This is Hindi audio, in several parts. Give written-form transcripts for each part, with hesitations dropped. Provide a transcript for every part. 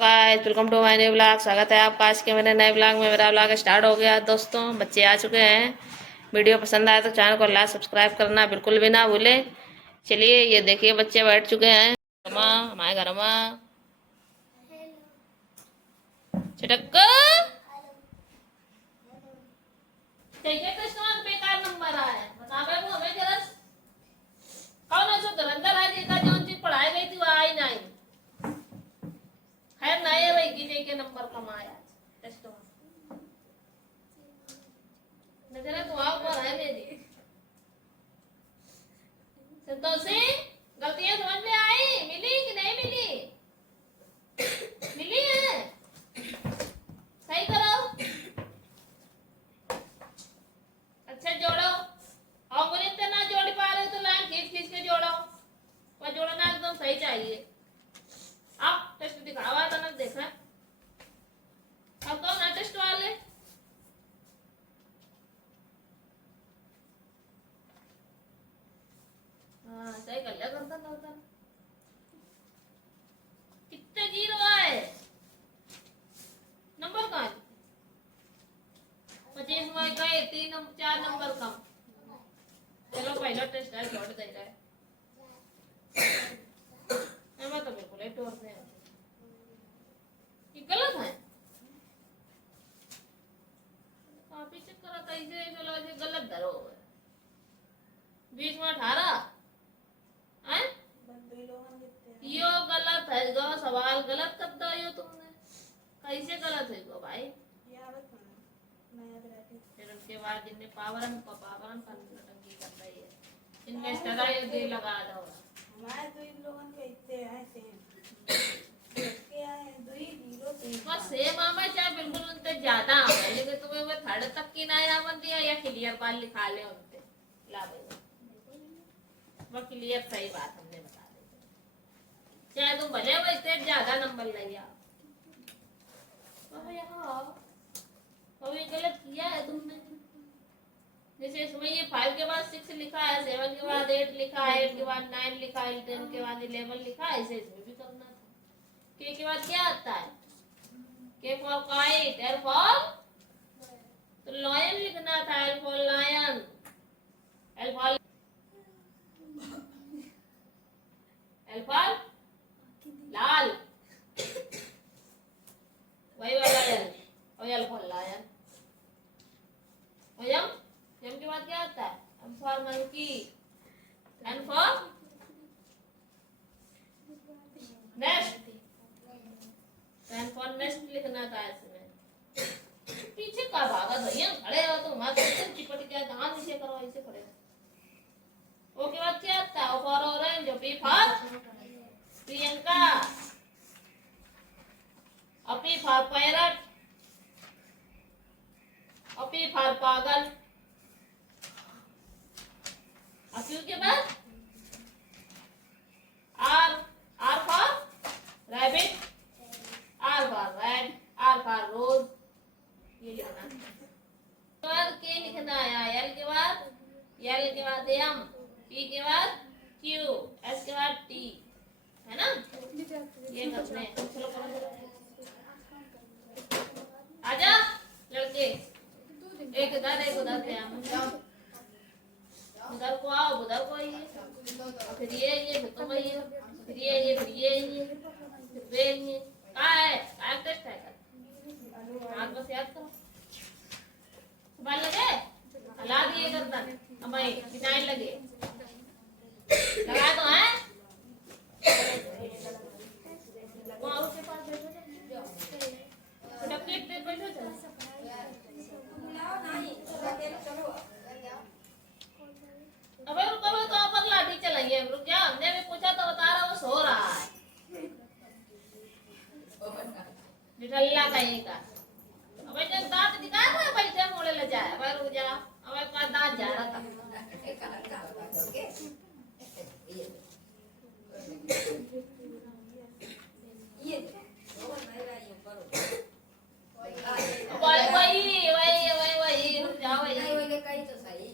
Guys welcome to my new blog. स्वागत है आपका आज के मेरे नए ब्लॉग में। मेरा ब्लॉग स्टार्ट हो गया दोस्तों, बच्चे आ चुके हैं। वीडियो पसंद आए तो चैनल को लाइक सब्सक्राइब करना बिल्कुल भी ना भूले। चलिए ये देखिए बच्चे बैठ चुके हैं हमारे घर में। चटक बेकार नंबर आया बतावे वो हमें जरा कौन ऐसा धुरंधर है जिसका जो चीज पढ़ाई गई थी वो आई नहीं। खैर नहीं है भाई गिने के नंबर कम आया टेस्ट में। नजर तो आप पर है मेरी संतोषी गलतियां समझ में आई, मिली कि नहीं मिली? मिली है, सही करो। अच्छा जोड़ो, अंगुली तो ना जोड़ पा रहे तो लाइन खींच खींच के जोड़ो, और जोड़ना एकदम सही चाहिए। आप टेस्ट दिखावा था ना, देखा अब तो ना टेस्ट वाले हाँ सही कर लिया करता था। कितने जीरो आए नंबर कहाँ 25 में गए 3-4 नंबर कम। चलो पहला टेस्ट है छोड़ दे रहा है मैं तो बिल्कुल ही टोर से ये गलत है। कॉपी चेक करा था इसे चलो ये गलत धरो 20 में 18 हैं यो गलत है गो, सवाल गलत कर दो यो तुमने, कैसे गलत है गो भाई। फिर उसके बाद जिनने पावरन को पावरन का नटंकी कर रही है इनने सराय दे लगा दो हमारे तो इन लोगों के इतने हैं सेम के आए दो ही जीरो बस सेम आमा चाहे बिल्कुल उनसे ज्यादा है, लेकिन तुम्हें वो थर्ड तक की ना आवन दिया या क्लियर बाल लिखा ले उनसे ला भाई वो क्लियर सही बात हमने बता दी। चाहे तुम भले वो इससे ज्यादा नंबर ले आओ तो ये गलत किया है तुमने। जैसे इसमें ये 5 के बाद 6 लिखा है, 7 के बाद 8 लिखा है, 8 के बाद 9 लिखा है, 10 के बाद 11 लिखा है, ऐसे इसमें भी करना था। के बाद क्या आता है? K for kite, L for तो लायन लिखना था, L for lion, L for लाल वही वाला एल और एल फॉर लायन। और एम के बाद क्या आता है? M for monkey, N for nest, N for nest लिखना था इसमें। पीछे का भागा भैया खड़े हो तुम, हाथ से चिपट गया दांत नीचे करो ऐसे खड़े। ओ के बाद क्या आता है? O for orange, P for Priyanka, P for parrot, P for पागल। क्यू के बाद R, R for rabbit, R for red, R for rose ये लिखना। बाद के लिखना है, एल के बाद एम, पी के बाद क्यू, एस के बाद टी, है ना? ये करते हैं। चलो आजा लड़के, एक उधर से हम उधर को आओ, उधर को आइए, फिर ये फिर तुम आइए, फिर ये फिर ये फिर वे ये कहाँ है? कहाँ टेस्ट है कर हाथ बस याद करो बाल लगे हला दिए गर्दन अब भाई डिजाइन लगे लगा तो है वहाँ उसके पास बैठो डॉक्टर पे बैठो चलो अबे रुको तो अपन लाठी चलाइए रुक जा। हमने भी पूछा तो बता रहा वो सो रहा है निठल्ला कहीं का। अबे जब दांत दिखा रहा है पैसे मोड़े ले जाए अबे रुक जा अबे का दांत जा रहा था वही रुक जाओ वही तो सही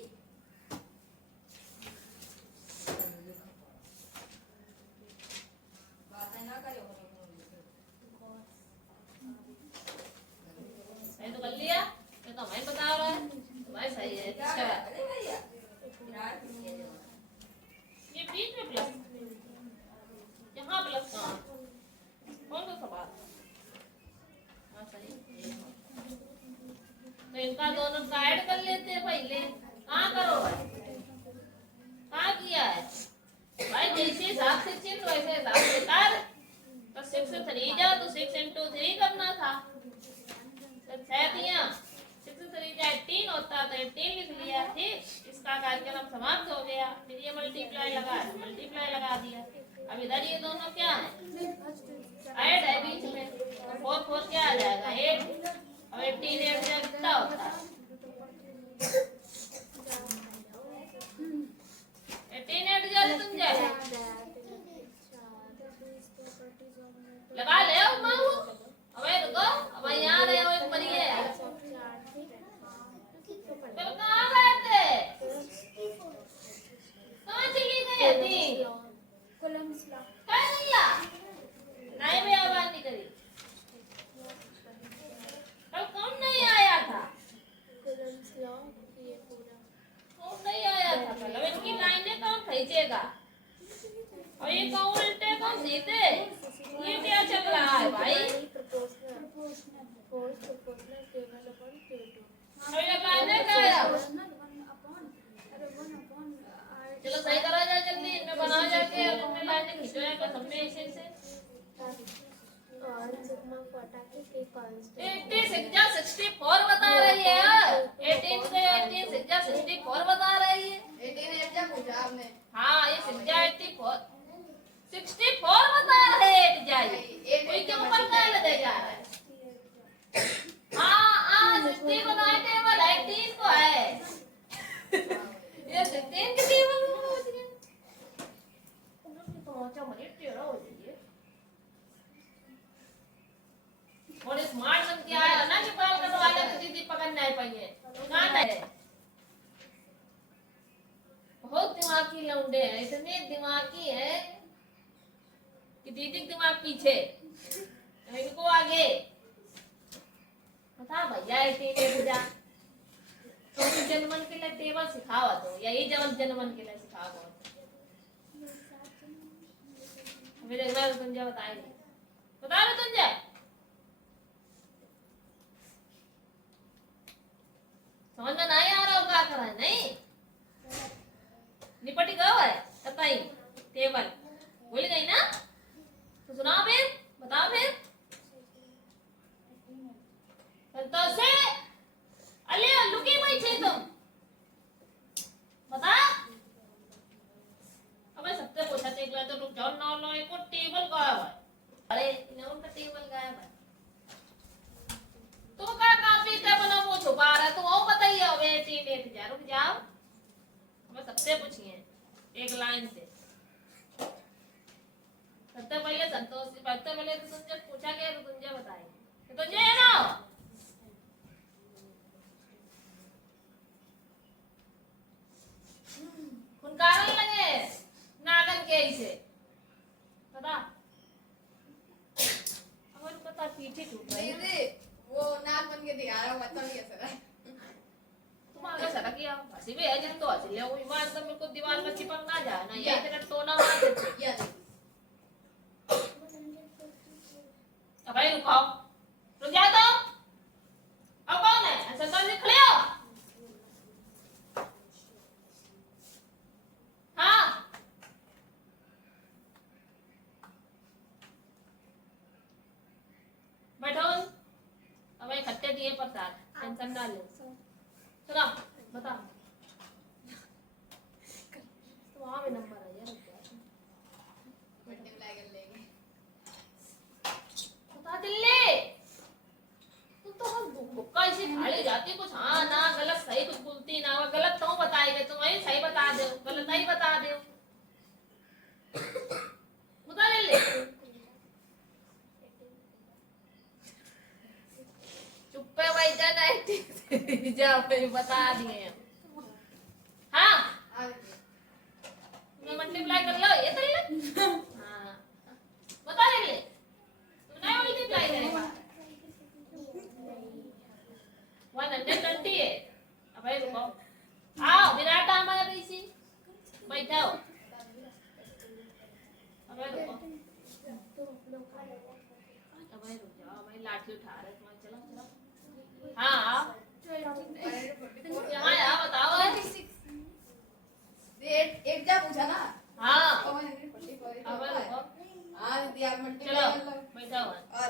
इनका दोनों का ऐड कर लेते हैं पहले। कहाँ करो भाई, कहाँ किया है भाई? जैसे हिसाब से चिन्ह वैसे हिसाब से कर। तो 6 से 3 जाओ तो 6 into 3 करना था। तो 6 दिया 6 से 3 जाए 18 होता तो 18 लिख लिया। ठीक, इसका कार्यक्रम समाप्त हो गया। फिर ये मल्टीप्लाई लगा दिया। अब इधर ये दोनों क्या है, ऐड है बीच में। 4 4 क्या आ जाएगा 8। अब 18 8 से कितना होता है 18 8 जाए तुम जाए लगा ले अब माऊ। अबे रुको, अब यहाँ रहे हो एक मरिए। तो कहाँ गए थे, कहाँ चली गई थी? क्या निकला नहीं भी आवाज नहीं करी। कल कौन नहीं आया था, कौन नहीं आया था कल? अब इनकी लाइनें कौन खींचेगा और ये कौन उल्टे कौन सीधे? ये क्या चल रहा है भाई? चलो सही करा जाए जल्दी, इनमें बना जाके तुमने लाइनें खींचो या सबने ऐसे से 64 बता रही है यार। 18 से 18 सिज्जा 64 बता रही है। 18 एट जा पूछा आपने। हाँ ये सिज्जा 64 बता रहे हैं। जाइए कोई के ऊपर क्या लगे जा रहा है? हाँ 60 बताए टेबल 18 को है। ये 16 के टेबल में पहुंच गए। पहुंचा मरे टेढ़ा हो जाइए। और स्मार्ट बन के आया ना कि बाल कटवा ले तो दीदी पकड़ नहीं पाएंगे। कहाँ है? बहुत दिमागी लौंडे हैं, इतने दिमागी हैं कि दीदी के दिमाग पीछे इनको आगे। बता भैया 18 जा तो जनमन के लिए टेबल सिखावा दो या ये जनमन के लिए सिखा दो। अभी देख रहा तुम जा बताएंगे, बता रहे तुम जा समझ में नहीं आ रहा क्या कर रहा है? नहीं निपटी गया है बताई टेबल भूल गई ना? तो सुनाओ फिर, बताओ फिर। संतोष से अले लुकी बैठे तुम बता। अब सबसे पूछा थे एक बार तो रुक जाओ। नौ एक को टेबल गायब है। अरे इन्होंने का टेबल गायब है। तो क्या कॉपी का बना वो छुपा रहा तो वो बताइए। अब 18 8 जा रुक जाओ। अब सबसे पूछिए एक लाइन से। सबसे पहले संतोष से सबसे पहले तो तुमसे पूछा गया तो तुमसे बताएंगे तो तुझे है ना कारण लगे नागन के इसे पता। अगर पता पीछे टूट रही दीदी वो नाक बन के दिखा रहा हूँ बता नहीं सर। तुम आगे सड़क किया हंसी भी है जिन तो हंसी ले वो ईमान तो मेरे को दीवार में चिपक ना जाए ना ये तेरा टोना मार देते। या अब भाई रुको रुक जा तो। अब कौन है ऐसा तो नहीं खड़े हो? हाँ बैठो। अब भाई खट्टे दिए प्रसाद टेंशन ना ले। चलो बता तो वहाँ में नंबर है यार मल्टीप्लाई कर लेंगे। बता दिल्ली तू तो बुक्का ऐसे खाली जाती कुछ हाँ ना गलत सही कुछ बोलती ना। वो गलत तो बताएगा तुम वही सही बता दो गलत नहीं बता दो। बता ले चुप्पे भाई जाना जा भाई बता दिए। हाँ मैं मल्टीप्लाई कर लो ये तो हाँ बता ले तू नहीं मल्टीप्लाई करेगा 120 है। अब भाई रुको आओ विराट हमारा पीछे बैठाओ। अब भाई रुको अब भाई रुक जाओ भाई लाठी उठा रहे तुम्हारे। चलो चलो हाँ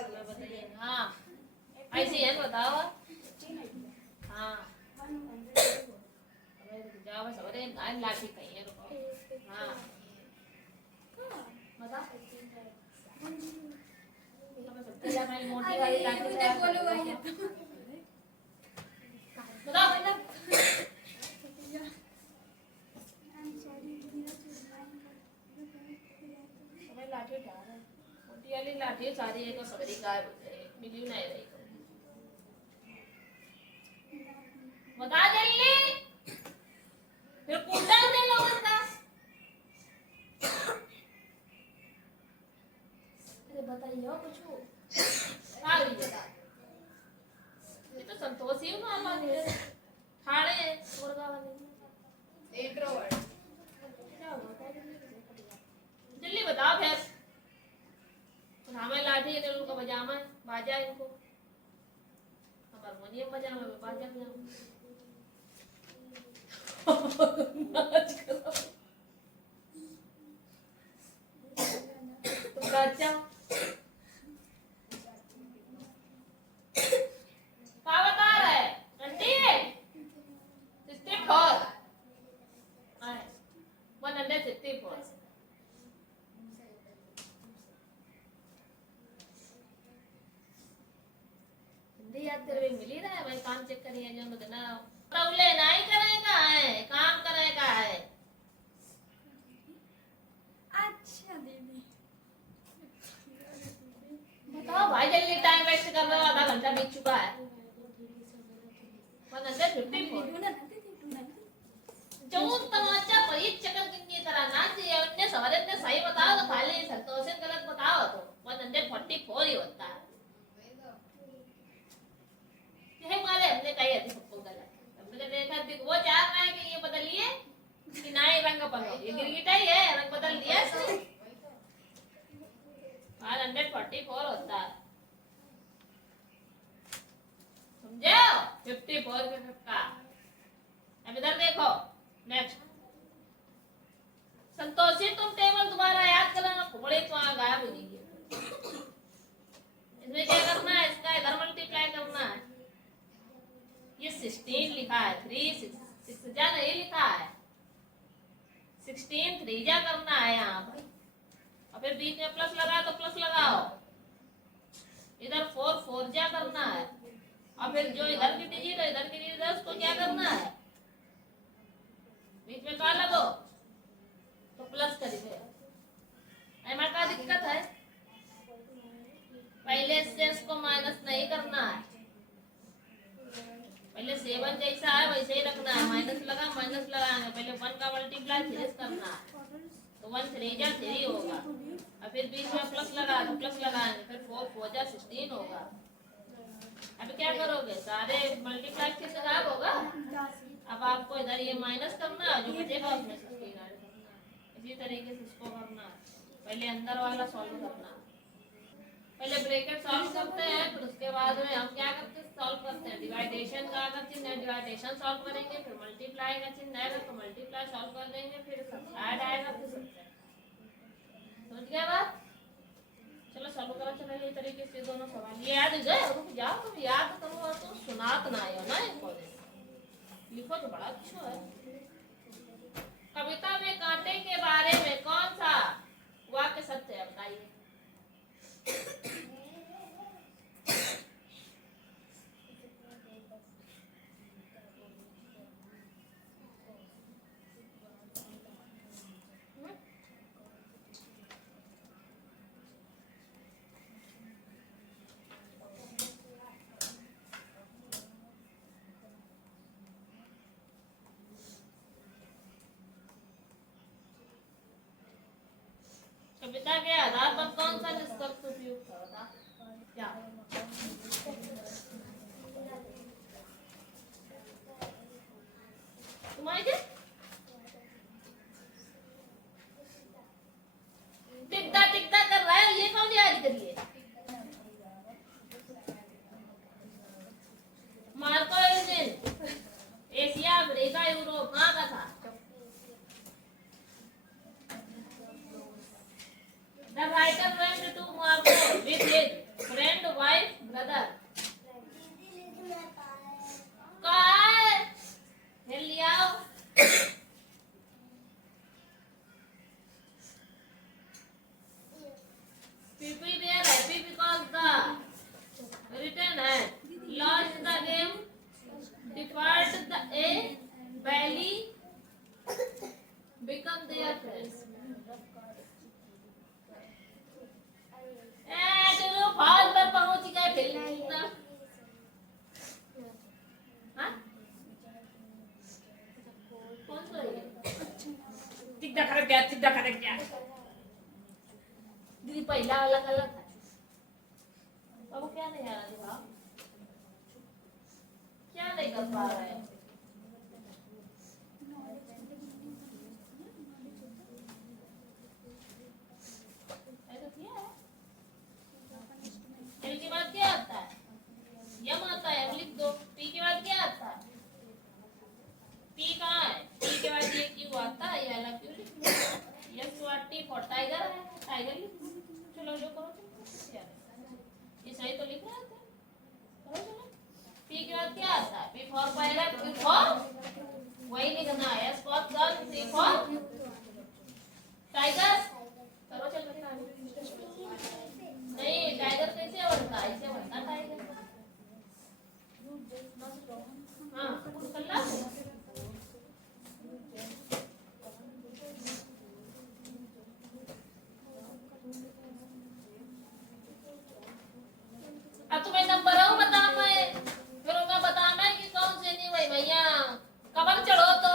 मैं बताइए हाँ ऐसे है बताओ हाँ जाओ बस अरे आज लाठी कहीं है रुको हाँ बता मोटी वाली लाठी मुझे बोलो वही बताओ मतलब हमें लाठी उठा रहा है मोटी वाली लाठी सारी एक सगरी गायब हो जाए मिली नहीं रही बता जल्दी फिर कुंडा दे लोगों का अरे बताइए कुछ हाँ बता ये तो संतोष ही ना आवाज है ठाणे मुर्गा वाले इंट्रोवर्ट जल्दी बताओ फिर हमें लाठी है उनका बजामा है बाजा इनको हारमोनियम बजाना है बाजा बजाना नाच करो तुम गाजा क्या बता रहा है आंटी 64 164 याद तेरे मिली रहा है भाई काम चेक करिए जो मुझे ना प्रॉब्लम नहीं करेगा है काम करेगा है अच्छा दीदी बताओ भाई जल्दी टाइम वेस्ट कर रहे हो आधा घंटा बीत चुका है 154 जो तमाचा परी चक्कर कितनी तरह ना चाहिए उनने सवारे ने सही बताओ तो खाली संतोष गलत बताओ तो 144 ही होता है यही मारे हमने कही है सबको गलत हमने देखा वो चाह रहा है कि ये बदलिए कि ना ही रंग बदलो ये गिरगिटा ही है रंग बदल दिया इसने 144 होता है समझे 54 के का अब इधर देखो नेक्स्ट संतोषी तुम टेबल दोबारा याद करना बड़े तो गायब हो जाएगी इसमें क्या करना है इसका इधर मल्टीप्लाई करना है ये 16 लिखा है 3 6 जा नहीं लिखा है 16 3 जा करना है यहाँ पर और फिर बीच में प्लस लगा तो प्लस लगाओ इधर 4 4 जा करना है और फिर जो इधर की डिजिट है इधर की डिजिट है उसको क्या करना है बीच में क्या लगो तो प्लस करिए एमा का दिक्कत है पहले से इसको माइनस नहीं करना है पहले 7 जैसा है वैसे ही रखना है माइनस लगाएंगे पहले 1 का मल्टीप्लाई 3 करना है तो 1 3 जा 3 होगा और फिर बीच में प्लस लगा तो प्लस लगाएंगे फिर 4 4 जा 16 होगा अब क्या करोगे सारे मल्टीप्लाई से गायब होगा अब आपको इधर ये माइनस करना है जो बचेगा उसमें 16 ऐड करना है इसी तरीके से इसको करना है पहले अंदर वाला सॉल्व करना है पहले ब्रैकेट सॉल्व करते हैं फिर उसके बाद में हम क्या करते हैं सॉल्व करते हैं डिवाइडेशन का अगर चिन्ह है डिवाइडेशन सॉल्व करेंगे फिर मल्टीप्लाई का चिन्ह आएगा तो मल्टीप्लाई सॉल्व कर देंगे फिर ऐड आएगा फिर सब्ट्रैक्ट समझ गए बात चलो सॉल्व करो चलो ये तरीके से दोनों सवाल ये याद जाए रुक जाओ तुम याद करो तो सुनात ना आयो ना इनको लिखो तो बड़ा अच्छा है कविता में कांटे के बारे में कौन सा वाक्य सत्य है बताइए कविता के आधार पर कौन सा निष्कर्ष उपयुक्त है बता क्या तुम्हारे टिकता टिकता कर रहा है ये कौन याद करिए मार्को एशिया अफ्रीका यूरोप कहाँ का था The writer went to Marco क्या नहीं आ रहा दिमाग, क्या नहीं कर पा रहे हैं? ऐसा किया है? एल के बाद क्या आता है? यम आता है, अब लिख दो। पी के बाद क्या आता है? पी कहाँ है? पी के बाद ये क्यू आता है, ये वाला क्यू लिख लो। Yes to T for tiger है, टाइगर लिख दो। चलो जो करो चलो, ये सही तो लिख रहे थे, करो चलो। पी के बाद क्या आता है? P for pilot, Q for वही लिखना है, S for gun, T for tiger. करो चलो। नहीं, टाइगर कैसे बनता है? ऐसे बनता टाइगर। हाँ कल्ला अब तुम्हें नंबर आओ बता, मैं फिर मैं बता मैं कि कौन से नहीं भाई भैया कबर चढ़ो तो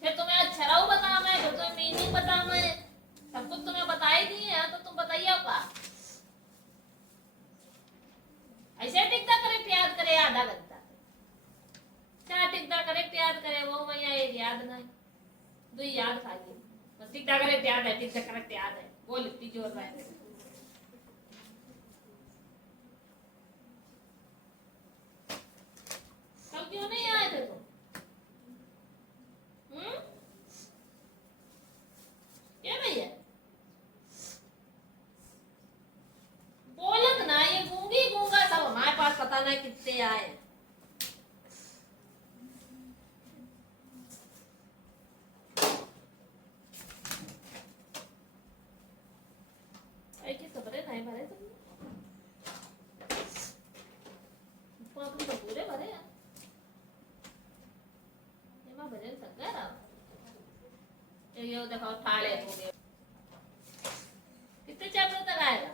फिर तुम्हें अच्छा रहो बता मैं, फिर तुम्हें मीनिंग बता मैं, सब कुछ तुम्हें बता ही दिए हैं तो तुम बताइए का ऐसे टिकता करेक्ट याद करे आधा घंटा, क्या टिकता करेक्ट याद करे वो भैया एक याद नहीं, दो याद खा गई बस। टिकता करेक्ट याद है, टिकता करेक्ट याद है, वो लिखती जोर रहा है। कल क्यों नहीं आए थे तुम? क्या भैया बोलत ना, ये गूंगी गूंगा सब हमारे पास पता नहीं कितने आए। एक ही खबरें नहीं भरे तुमने, तुम तो पूरे भरे हैं। ये मां भजन तक गया रहा, ये देखो ठाड़े हो गए। कितने चैप्टर तक आएगा?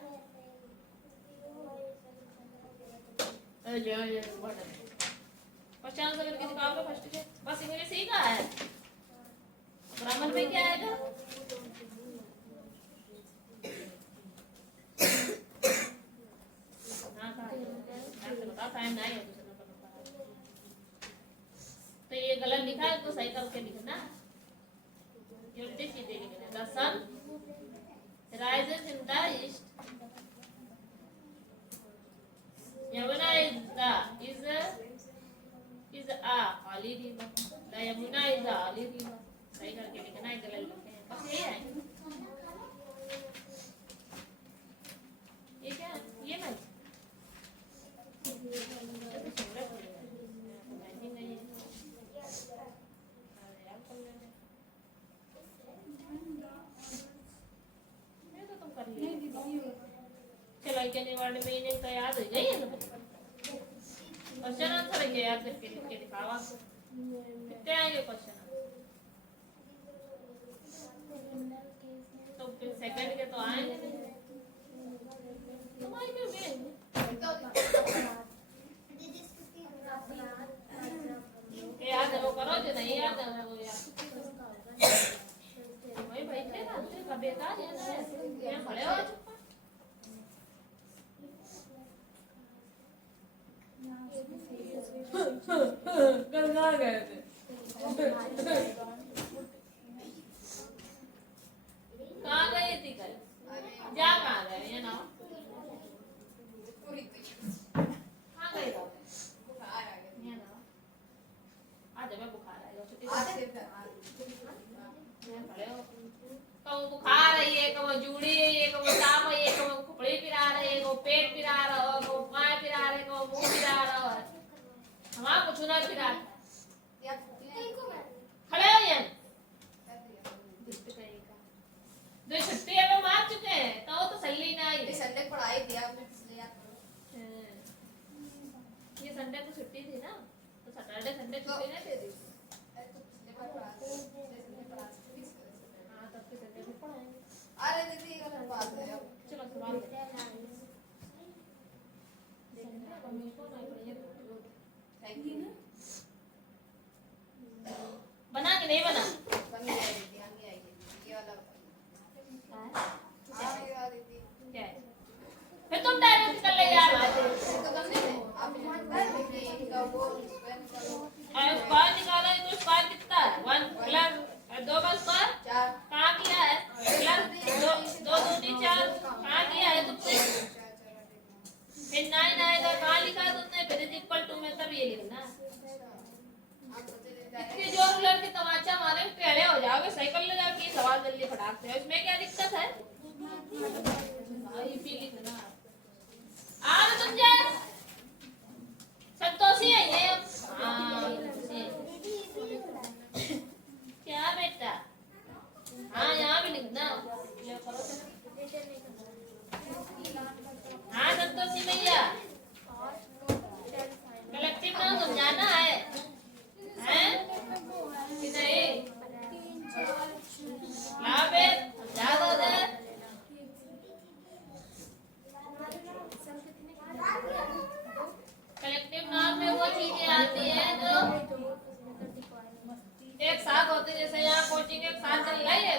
क्वेश्चन आंसर करके दिखाओगे फर्स्ट के, बस इंग्लिश सीखा है। ग्रामर में क्या आएगा? तो ये गलत लिखा है तो सही करके लिखना, ये उल्टी सीधे लिखना। The sun rises in the east. Yamuna is a holy river. The Yamuna is a holy river. सही करके लिखना है, गलत लिखे हैं बस यही है। ये क्या है? ये नहीं वर्ड मीनिंग तो याद हो गई है ना, क्वेश्चन आंसर है याद करके लिख के दिखावा। कितने आएंगे क्वेश्चन? तो फिर सेकंड के तो आएंगे नहीं, तुम आएंगे भी याद है वो करो, जो नहीं याद है वो याद वही बैठे ना, कभी बेकार है ना, ऐसे खड़े हो चुप। गंगा गए थे कहाँ गई थी कल? जा कहाँ गए ये ना? कहाँ गई हो? ये ना आज हमें बुखार आएगा, छुट्टी खड़े हो। कब बुखार है ये, कब जूड़ी है ये, कब सांप है ये, कब खुपड़ी पिरा रहे है, कब पेट पिरा रहा हो, कब पाए पिरा रहे, कब मुंह पिरा रहा हो, हमारा कुछ ना पिरा। खड़े हो ये दो छुट्टी हमें मार चुके हैं तो सल्ली ना आई। संडे पढ़ाई दिया आपने पिछले यार, ये संडे को छुट्टी थी ना, तो सैटरडे संडे छुट्टी नहीं दे दी। हाँ तब के संडे में पढ़ाएंगे। अरे दीदी गलत बात है, चलो सवाल थैंक यू। बना कि नहीं बना? बन गया दीदी, आगे आएगी ये वाला क्या है? आएगा दीदी। क्या है? लगाते हो, इसमें क्या दिक्कत है? भी लिखना और तुम जा संतोषी है ये। हाँ क्या बेटा? हाँ यहाँ भी लिखना। हाँ संतोषी भैया, कलेक्टिव नाम समझाना है कि नहीं? हाँ बे समझा दो दे। कलेक्टिव नाम में वो चीजें आती है जो एक साथ होते, जैसे यहाँ कोचिंग एक साथ चल रही है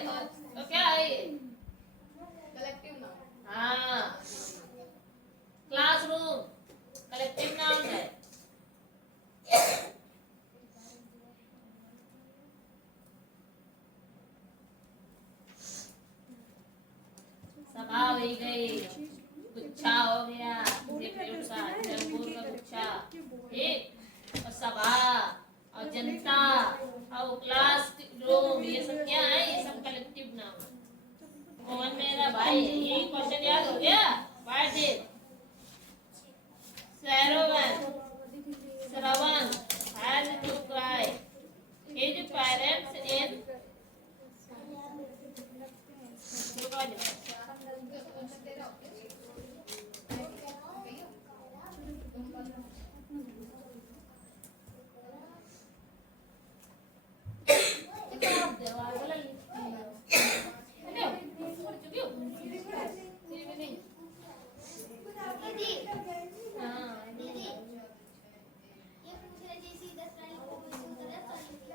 तो क्या है ये? Collective noun. हाँ क्लासरूम कलेक्टिव नाउन है। सभा हो गई, गुच्छा हो गया, जलपुर का गुच्छा, ठीक, और सभा और जनता और क्लास रूम, ये सब क्या है? ये सब कलेक्टिव नाम है। मोहन मेरा भाई है, ये क्वेश्चन याद हो गया? What is Shravan has to cry. His parents in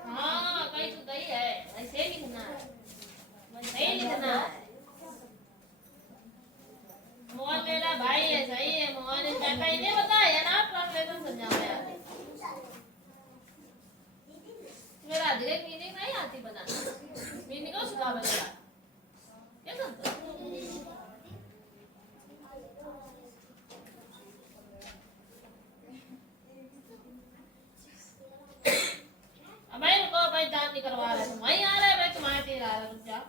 हाँ कहीं तो गई है, ऐसे ही लिखना है, वैसे ही लिखना है। मोहन मेरा भाई है, सही है। मोहन इसका कहीं नहीं बताया ना, ट्रांसलेशन समझा यार। मेरा धीरे मीनिंग नहीं आती बनाना, मीनिंग को सुधा बता क्या करता? भाई रुको, भाई दाम नहीं करवा रहा है, वहीं आ रहा है भाई, तुम्हारे तीर आ रहा है, रुक जा।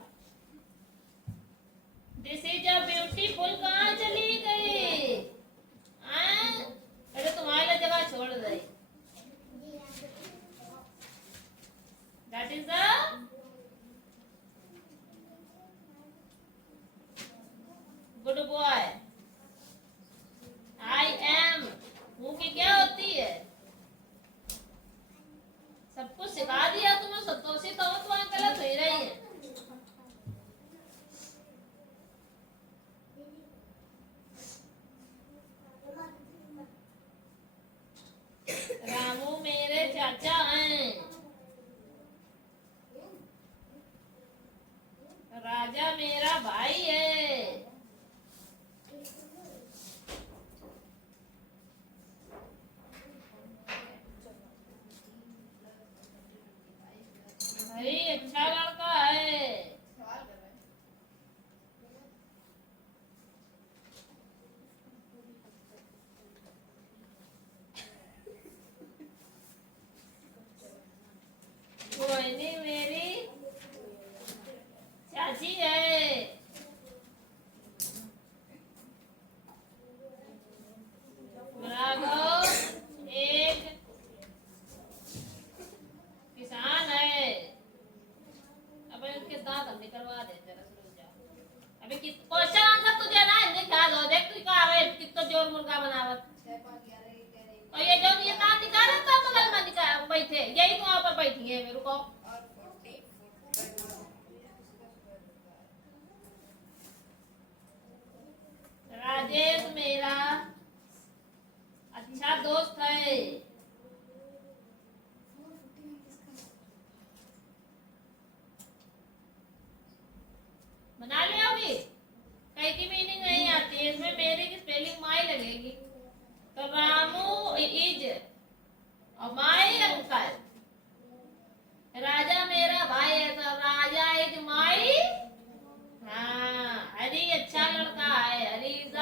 दिस इज अ ब्यूटीफुल, कहाँ चली गई? अरे तुम्हारे लिए जगह छोड़ दे। That is the good boy. I am हूँ की क्या होती है? सब कुछ सिखा दिया तुम्हें, संतोषी तो तुम्हारे गलत हो ही रही है। रामू मेरे चाचा हैं, राजा मेरा भाई है। भाई अच्छा लड़का है। सवाल कर रहे हैं। कोई मेरी चाची है। राघव एक किसान है। अब उनके दांत हम निकलवा दे, जरा से रुक जा। अभी क्वेश्चन आंसर तुझे ना नहीं ख्याल हो, देख तू का है कितना जोर मुर्गा बनावत। 6 5 11 11 और ये जो ये काम निकाल तो बगल में निकाल बैठे, यही तो वहां पर बैठी है। मेरे को और 40 राजेश मेरा अच्छा दोस्त है। बना लिया अभी? कहीं की मीनिंग नहीं आती है इसमें, मेरे की स्पेलिंग माई लगेगी। तो रामू इज और माई अंकल। राजा मेरा भाई है तो राजा इज माई। हाँ हरी अच्छा लड़का है, हरी इज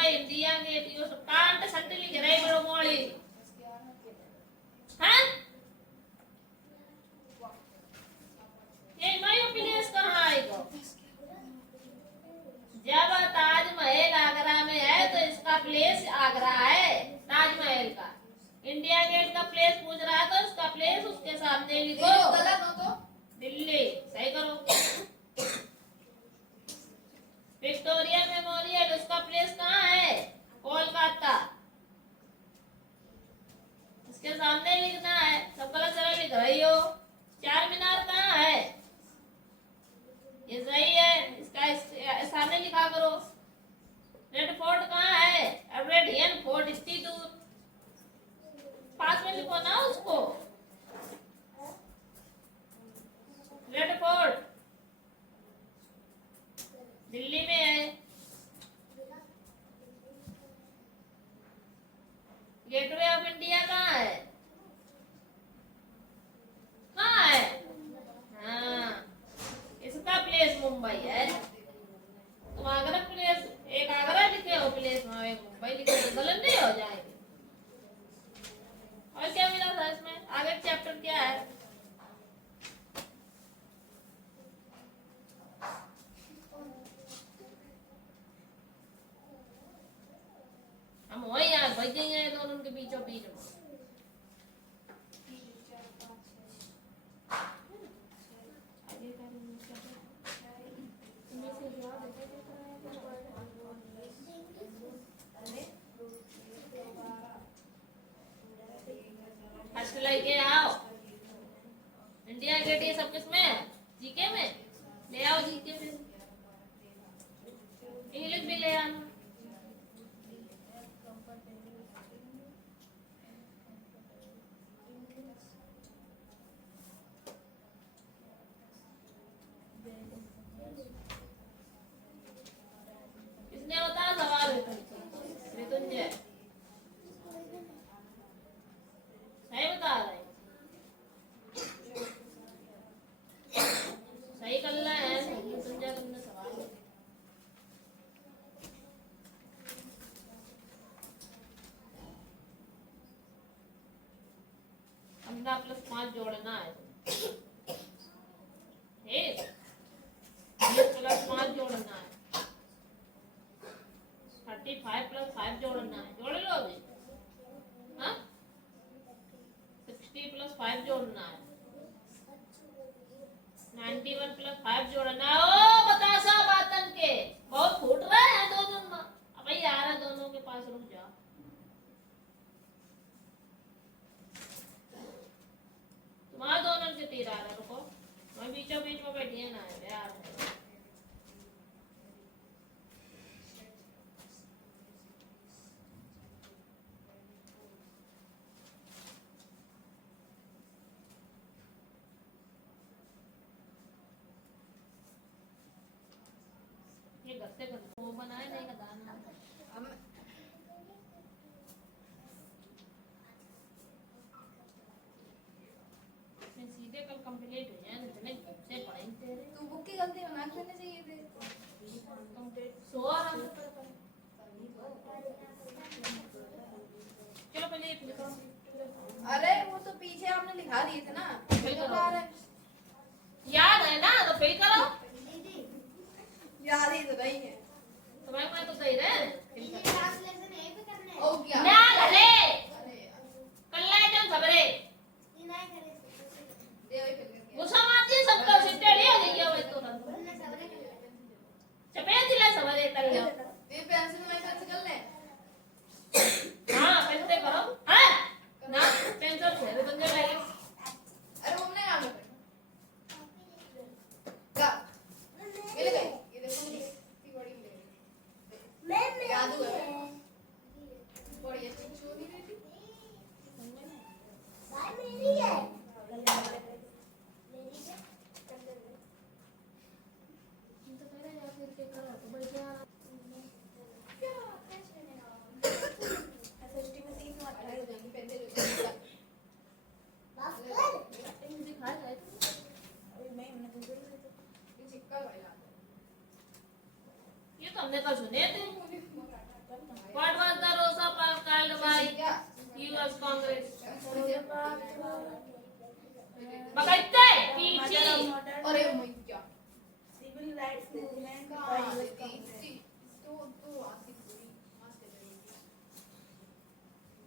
मुंबई इंडिया गेट यो सब कांट संट लिख रही बड़ो मोड़ी हैं ये मायो प्लेस कहाँ आएगा जब ताजमहल आगरा में है तो इसका प्लेस आगरा है ताजमहल का इंडिया गेट का प्लेस पूछ रहा है तो इसका प्लेस उसके सामने लिखो गलत हो तो दिल्ली सही करो विक्टोरिया मेमोरियल उसका प्लेस कहाँ है कोलकाता इसके सामने लिखना है सब गलत जरा लिख रही हो चार मीनार कहाँ है ये सही है इसका सामने लिखा करो रेड फोर्ट कहाँ है रेडियन फोर्ट इतनी दूर पास में लिखो ना उसको रेड फोर्ट दिल्ली में है गेटवे ऑफ इंडिया कहाँ है कहाँ है हाँ इसका प्लेस मुंबई है तुम आगरा प्लेस एक आगरा लिखे हो प्लेस में एक मुंबई लिखे हो गलत नहीं हो जाएगी और क्या मिला था इसमें आगे चैप्टर क्या है हम वही यार बचे हैं दोनों के बीचों बीच में फर्स्ट लेके आओ इंडिया गेट ये सब किसमें है जीके में ले आओ जीके में इंग्लिश भी ले आना किसने बताया सवाल मृत्युंजय सही बता रहे सही कर रहे हैं मृत्युंजय तुमने सवाल अपना +5 जोड़ना है +5 जोड़ना है 35 + 5 जोड़ना है जोड़ लो अभी हाँ 60 + 5 जोड़ना है 91 + 5 जोड़ना है ओ बतासा बातन के बहुत फूट रहे हैं दोनों में अब भाई आ रहा दोनों के पास रुक जाओ तुम्हारा दोनों के तीर आ रहा रुको मैं बीचों बीच में बैठी है ना यार ये घर से वो बनाए नहीं का दाना हम सीधे कल कंप्लीट हो जाए इतने से पढ़ेंगे तेरे तू बुक की गलती बना देने चाहिए थे कंप्लीट 100 आराम से चलो पहले ये लिखो अरे वो तो पीछे आपने लिखा दिए थे ना फिल करो याद है ना तो फिल करो याद ही तो नहीं है तुम्हें मैं तो सही रहे ओ क्या ना घले अरे यार कल्ला जन सबरे दे वही फिर करके गुस्सा मारती है सबका सिट्टेड़ी हो गई है वो तो चपे दिला सबरे तल लो ये पेंसिल में ऐसे कर ले हां पेंसिल करो हां ना पेंसिल से बन जाएगा अरे वो हमने नाम लिखा का ये ले गई ये देखो इतनी बड़ी मिलेगी याद हुआ बड़ी अच्छी चोरी रहती ये तो हमने कल सुने थे अरे मैं क्या सिविल राइट्स मूवमेंट कहाँ बाय आ यूएस गई कांग्रेस। तो आती पूरी आज के दिन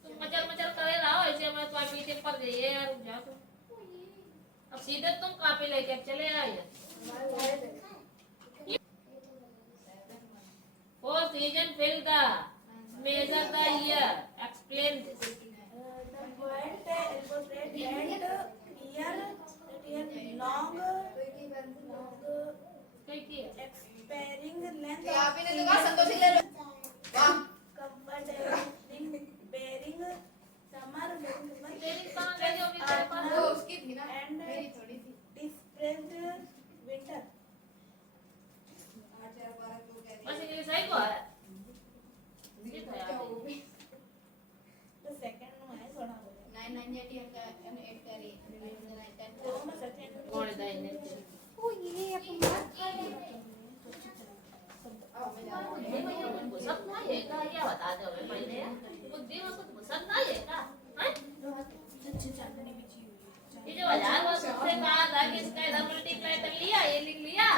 तुम मचल मचल करे रहो ऐसे मैं तो मीटिंग पर जाइए यार रुक जाओ तुम। अब सीधे तुम कॉपी लेके चले आइए। Four season fill the measure the year. Explain this. The poet illustrated year long देखिए expiring length ये आप ही ने of दुकान संतोषी ले लो वाह comfortable bearing summer winter तेरी कहाँ गई होगी तेरे पास? वो उसकी थी ना and मेरी थोड़ी थी dispersed winter. बस ये सही को है। ये तो यार। The second one है थोड़ा हो गया. 998 का 8 करी तो मैं second कौन है दाई ने? सब ना ये का ये बता दो मैं पहले यार। बुद्धि में कुछ सब ना ये का? हैं? ये जो 1000 वर्ष से कहा था कि इसका इधर मल्टीप्लाई कर लिया ये लिख लिया।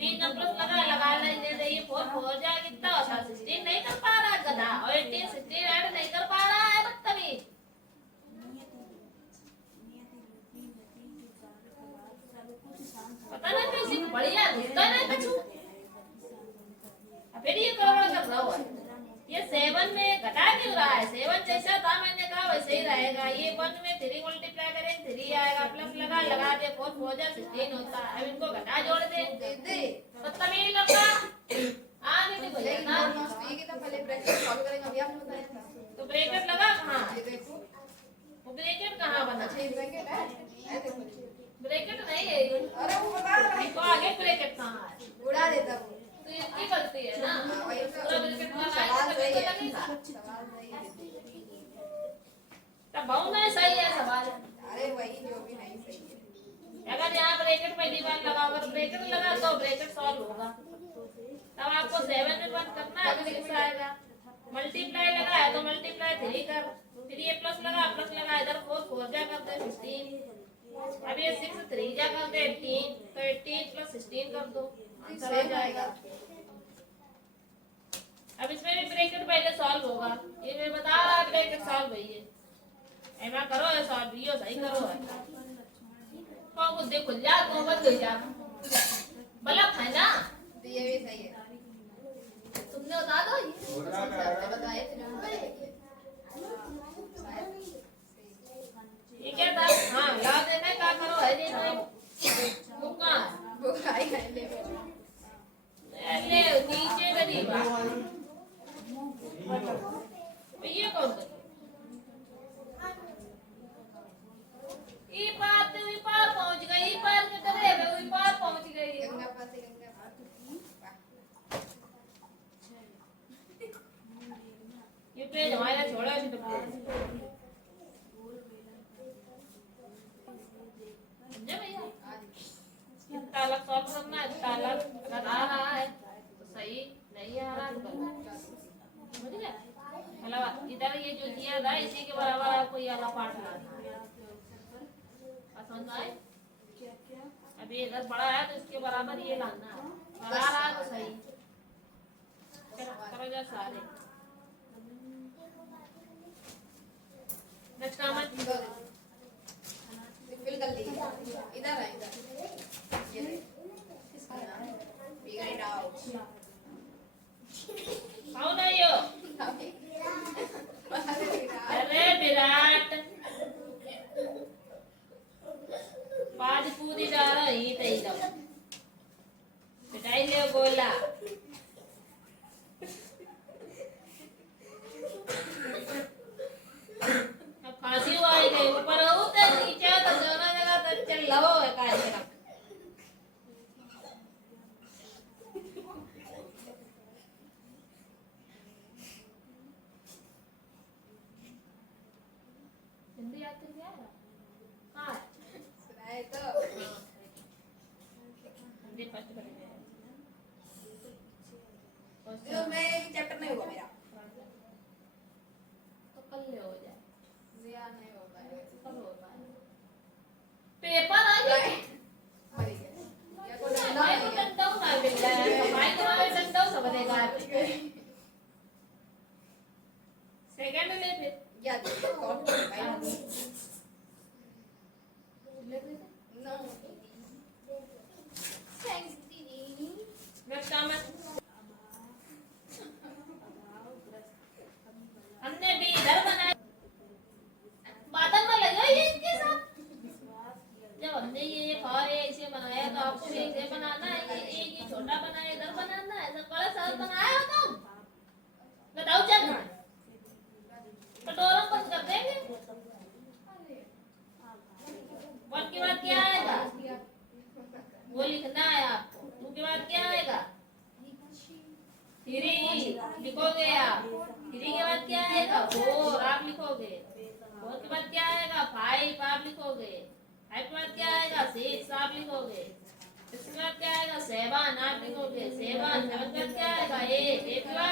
3 का प्लस लगा लेने दे ये 4 हो जाए कितना होता 16 नहीं कर पा रहा गधा और 18 16 ऐड नहीं कर पा रहा है बदतमीज। पता नहीं कैसी बढ़िया दिखता नहीं कछु। फिर ये गड़बड़ कर रहा है। ये 7 में घटा क्यों रहा है? 7 जैसा था मैंने कहा वैसे ही रहेगा। ये 1 में 3 मल्टीप्लाई करें 3 आएगा प्लस लगा दे 4 हो जाए 16 होता है। अब इनको घटा जोड़ दे दे बदतमीज लड़का। आगे नहीं लेकिन बोलेगा। मस्त ये कि तो पहले ब्रैकेट सॉल्व करेंगे अभी आपने बताया था तो ब्रैकेट लगा कहाँ? ये देखो वो ब्रैकेट कहाँ बना? अच्छा ये ब्रैकेट है ये देखो ब्रैकेट नहीं है ये। अरे वो बता रहा है तो आगे ब्रैकेट कहाँ है? उड़ा देता वो तो इसकी गलती है ना। पूरा ब्रैकेट लगाया सवाल तो सही ब्रैकेट है लगेगा। सवाल सही है तब भाव में सही है सवाल। अरे वही जो भी नहीं सही है अगर यहाँ ब्रैकेट पहली बार लगाओ अगर ब्रैकेट लगा तो ब्रैकेट सॉल्व होगा। तब आपको 7 में बंद करना है तो 6 आएगा। मल्टीप्लाई लगा है तो मल्टीप्लाई 3 कर। फिर ये प्लस लगा इधर 4 जा कर दे 15। अब ये 6 3 जा कर दे 18 तो 18 प्लस 16 कर दो आंसर हो जाएगा। अब इसमें भी ब्रैकेट पहले सॉल्व होगा। ये मैं बता रहा ब्रैकेट सॉल्व हुई है। ऐसा करो है सॉल्व ये सही करो है। तो बुद्धि खुल जा तो मत गई जा। बलक है ना? ये भी सही है तुमने बता दो ये। बताए थे ना ये क्या था? हाँ ला देना क्या करो है जी नहीं मुक्का वो खाई खाई ले ले नीचे गरीबा ये कौन सा ये पार पहुंच गई पार के करे वे वही पार पहुंच गई गंगा पास गंगा ये पेज हमारा छोड़ा है तो समझे भैया इतना अलग सॉल्व करना है इतना अलग अगर आ रहा है तो सही नहीं आ रहा तो गलत समझ गए मतलब इधर ये जो दिया था इसी के बराबर आपको ये वाला पार्ट लाना है समझ आए अभी इधर बड़ा है तो इसके बराबर ये लाना है और आ रहा है तो सही करो जा सारे नचका मत फिल कर ली इधर है इधर ये ले इसका नाम फिगर इट आउट कौन है यो अरे विराट पाद पूरी डाला ही तई दो पिटाई ले बोला अब फांसी हुआ ही गई ऊपर हो तो नीचे हो तो दोनों जगह तो चल लो है कार्यक्रम हिंदी आती है क्या? हाँ सुनाए तो तो आपको एक ये बनाना है, ये एक ही छोटा बनाए इधर बनाना है, सब बड़ा सारा बनाया हो तुम? बताओ चल, कटोरा बंद कर देंगे। वन के बाद क्या आएगा? वो लिखना है आपको। टू के बाद क्या आएगा? थ्री लिखोगे आप। थ्री के बाद क्या आएगा? फोर आप लिखोगे। फोर के बाद क्या आएगा? फाइव आप लिखोगे। फाइव के बाद क्या आएगा? सिक्स आप लिखोगे। सिक्स के बाद क्या आएगा? सेवन आप लिखोगे। सेवन के बाद क्या आएगा? एट। एट के बाद